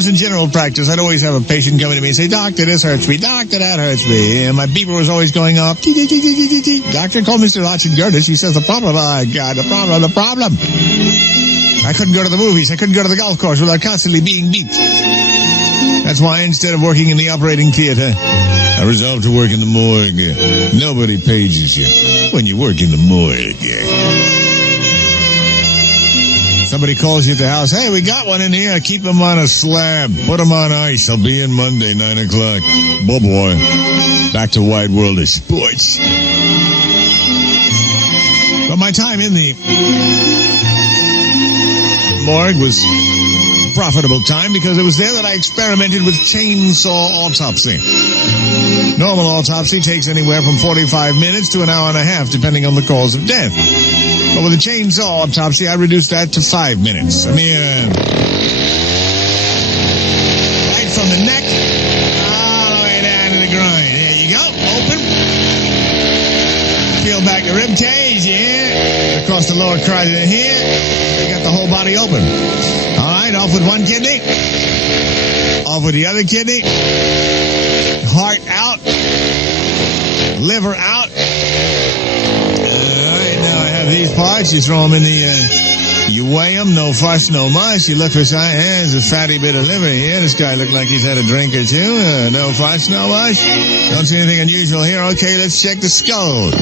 was in general practice, I'd always have a patient come to me and say, "Doctor, this hurts me. Doctor, that hurts me." And my beeper was always going off. "Doctor, call Mr. Lachin-Gertis." He says, "The problem." "Oh, God, the problem. I couldn't go to the movies. I couldn't go to the golf course without constantly being beat. That's why instead of working in the operating theater, I resolved to work in the morgue. Nobody pages you when you work in the morgue. Somebody calls you at the house, "Hey, we got one in here. Keep him on a slab. Put him on ice. I'll be in Monday, 9 o'clock. Boy. Back to Wide World of Sports. But my time in the morgue was profitable time because it was there that I experimented with chainsaw autopsy. Normal autopsy takes anywhere from 45 minutes to an hour and a half, depending on the cause of death. But with a chainsaw autopsy, I reduced that to 5 minutes. I mean, right from the neck all the way down to the groin. There you go. Open. Peel back the rib cage, yeah. Across the lower carotid here. You got the whole body open. All right, off with one kidney. Off with the other kidney. Heart out. Liver out. These parts, you throw them in the, you weigh them, no fuss, no muss. You look for sign, there's a fatty bit of liver here. This guy looked like he's had a drink or two. No fuss, no muss. Don't see anything unusual here. Okay, let's check the skull.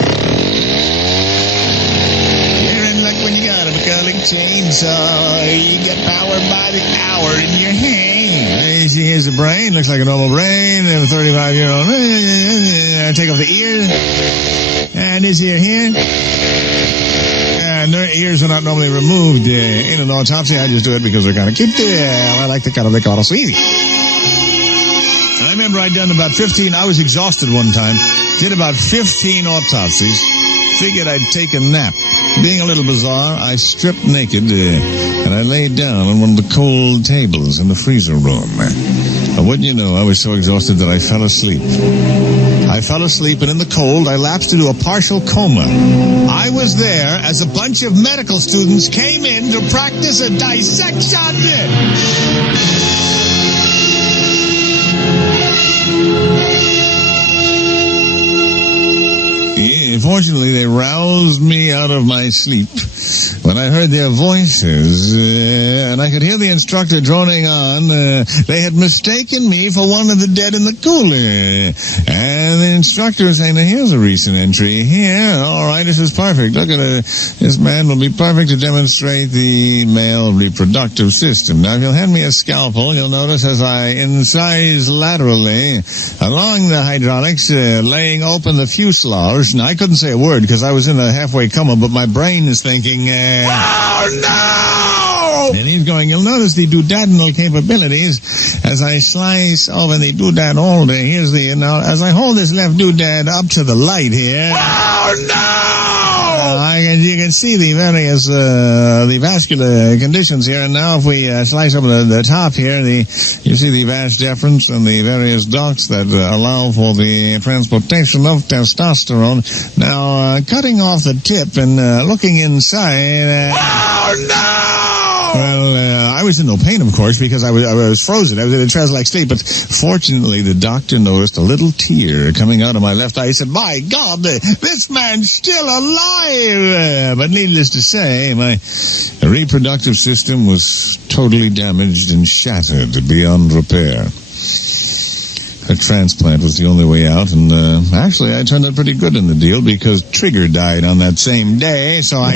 You're in luck when you got a curling chainsaw. You get power by the hour in your hand. Here's the brain. Looks like a normal brain. A 35-year-old. Take off the ear. And this ear here. And their ears are not normally removed in an autopsy. I just do it because they're kind of cute. I like the kind of, they call it sweetie. I remember I'd done about 15. I was exhausted one time. Did about 15 autopsies. Figured I'd take a nap. Being a little bizarre, I stripped naked and I laid down on one of the cold tables in the freezer room. And wouldn't you know, I was so exhausted that I fell asleep. I fell asleep, and in the cold, I lapsed into a partial coma. I was there as a bunch of medical students came in to practice a dissection. Fortunately, they roused me out of my sleep when I heard their voices, and I could hear the instructor droning on. They had mistaken me for one of the dead in the cooler. And the instructor was saying, "Now, here's a recent entry here. All right, this is perfect. Look at it. This man will be perfect to demonstrate the male reproductive system. Now, if you'll hand me a scalpel, you'll notice as I incise laterally along the hydraulics, laying open the fuselage." And I couldn't say a word because I was in a halfway coma, but my brain is thinking, "Oh, no!" And he's going, "You'll notice the duodenal capabilities as I slice over the duodenal holder. Here's the, now, as I hold this left doodad up to the light here. Oh, no! You can see the various, the vascular conditions here. And now if we slice over the top here, you see the vas deferens and the various ducts that allow for the transportation of testosterone. Now, cutting off the tip and looking inside. Oh, no! Well, I was in no pain, of course, because I was frozen. I was in a trance-like state. But fortunately, the doctor noticed a little tear coming out of my left eye. He said, "My God, this man's still alive!" But needless to say, my reproductive system was totally damaged and shattered beyond repair. A transplant was the only way out, and actually, I turned out pretty good in the deal because Trigger died on that same day, so I...